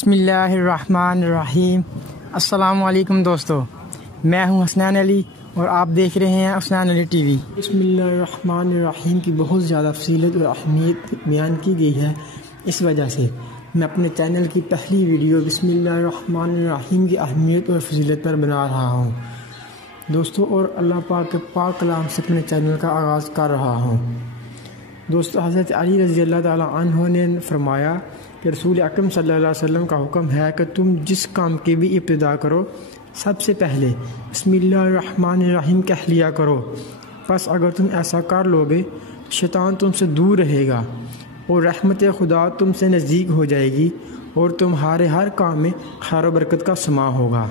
بسم اللہ الرحمن الرحیم۔ السلام علیکم دوستو، میں ہوں حسنین علی اور آپ دیکھ رہے ہیں حسنین علی ٹی وی۔ بسم اللہ الرحمن الرحیم کی بہت زیادہ فضیلت اور اہمیت بیان کی گئی ہے، اس وجہ سے میں اپنے چینل کی پہلی ویڈیو بسم اللہ الرحمن الرحیم کی اہمیت اور فضیلت پر بنا رہا ہوں دوستو، اور اللہ پاک کے پاک کلام سے اپنے چینل کا آغاز کر رہا ہوں دوستو۔ حضرت علی رضی اللہ تعالیٰ عنہ نے فرمایا کہ رسول اکرم صلی اللہ علیہ وسلم کا حکم ہے کہ تم جس کام کی بھی ابتدا کرو سب سے پہلے بسم اللہ الرحمن الرحیم کہہ لیا کرو، پس اگر تم ایسا کر لوگے تو شیطان تم سے دور رہے گا اور رحمت خدا تم سے نزدیک ہو جائے گی اور تمہارے ہر کام میں خیر و برکت کا سماع ہوگا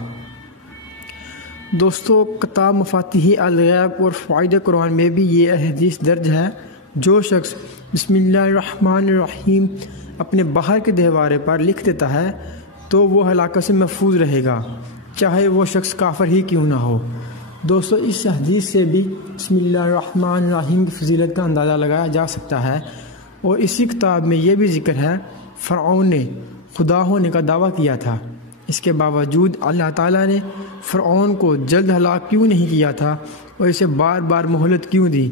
دوستو۔ کتاب مفاتیح الغیب اور فوائد قرآن میں بھی یہ حدیث درج ہے، جو شخص بسم اللہ الرحمن الرحیم اپنے باہر کے دیوارے پر لکھ دیتا ہے تو وہ ہلاکت سے محفوظ رہے گا، چاہے وہ شخص کافر ہی کیوں نہ ہو دوستو۔ اس حدیث سے بھی بسم اللہ الرحمن الرحیم کی فضیلت کا اندازہ لگایا جا سکتا ہے، اور اسی کتاب میں یہ بھی ذکر ہے فرعون نے خدا ہونے کا دعویٰ کیا تھا، اس کے باوجود اللہ تعالیٰ نے فرعون کو جلد ہلاک کیوں نہیں کیا تھا اور اسے بار بار مہلت کیوں دی؟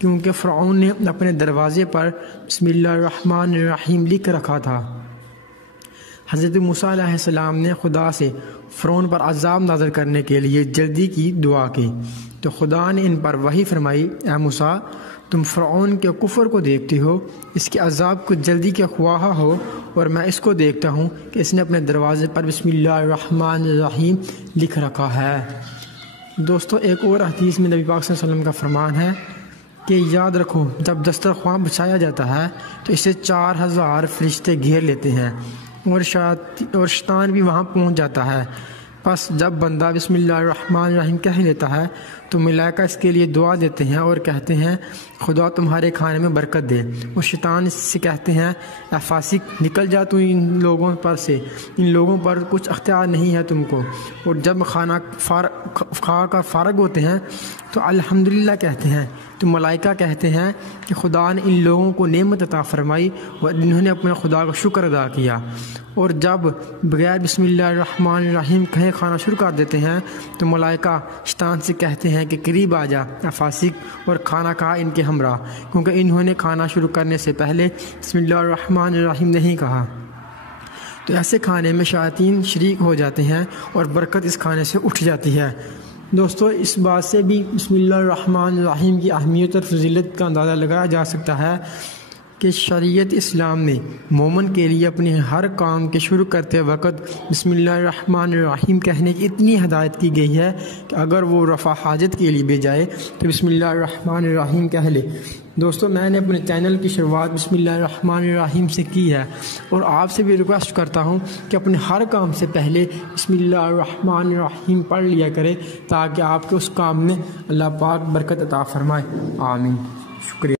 کیونکہ فرعون نے اپنے دروازے پر بسم اللہ الرحمن الرحیم لکھ رکھا تھا۔ حضرت موسیٰ علیہ السلام نے خدا سے فرعون پر عذاب نازل کرنے کے لیے جلدی کی دعا کی، تو خدا نے ان پر وحی فرمائی، اے موسیٰ تم فرعون کے کفر کو دیکھتے ہو، اس کے عذاب کو جلدی کے خواہاں ہو، اور میں اس کو دیکھتا ہوں کہ اس نے اپنے دروازے پر بسم اللہ الرحمن الرحیم لکھ رکھا ہے دوستو۔ ایک اور حدیث میں نبی پاک صلی اللہ علیہ وسلم کا فرمان ہے کہ یاد رکھو جب دسترخوان بچھایا جاتا ہے تو اسے 4000 فرشتے گھیر لیتے ہیں اور شیطان بھی وہاں پہنچ جاتا ہے، پس جب بندہ بسم اللہ الرحمن الرحیم کہہ لیتا ہے تو ملائکہ اس کے لیے دعا دیتے ہیں اور کہتے ہیں خدا تمہارے کھانے میں برکت دے، اور شیطان اس سے کہتے ہیں اے فاسق نکل جا تو ان لوگوں پر سے، ان لوگوں پر کچھ اختیار نہیں ہے تم کو۔ اور جب کھانا کھا کر فارغ ہوتے ہیں تو الحمدللہ کہتے ہیں، تو ملائکہ کہتے ہیں کہ خدا نے ان لوگوں کو نعمت عطا فرمائی اور انہوں نے اپنے خدا کا شکر ادا کیا۔ اور جب بغیر بسم اللہ الرحمن الرحیم کہیں کھانا شروع کر دیتے ہیں تو ملائکہ شیطان سے کہتے ہیں کہ قریب آ جا اے فاسق، اور کھانا کھا ان کے ہمراہ، کیونکہ انہوں نے کھانا شروع کرنے سے پہلے بسم اللہ الرحمن الرحیم نہیں کہا۔ تو ایسے کھانے میں شیاطین شریک ہو جاتے ہیں اور برکت اس کھانے سے اٹھ جاتی ہے دوستو۔ اس بات سے بھی بسم اللہ الرحمن الرحیم کی اہمیت اور فضیلت کا اندازہ لگایا جا سکتا ہے کہ شریعت اسلام میں مومن کے لیے اپنے ہر کام کے شروع کرتے وقت بسم اللہ الرحمن الرحیم کہنے کی اتنی ہدایت کی گئی ہے کہ اگر وہ رفع حاجت کے لیے بھی جائے تو بسم اللہ الرحمن الرحیم کہہ لے دوستو۔ میں نے اپنے چینل کی شروعات بسم اللہ الرحمن الرحیم سے کی ہے، اور آپ سے بھی ریکویسٹ کرتا ہوں کہ اپنے ہر کام سے پہلے بسم اللہ الرحمن الرحیم پڑھ لیا کرے، تاکہ آپ کے اس کام میں اللہ پاک برکت عطا فرمائے، آمین۔ شکریہ۔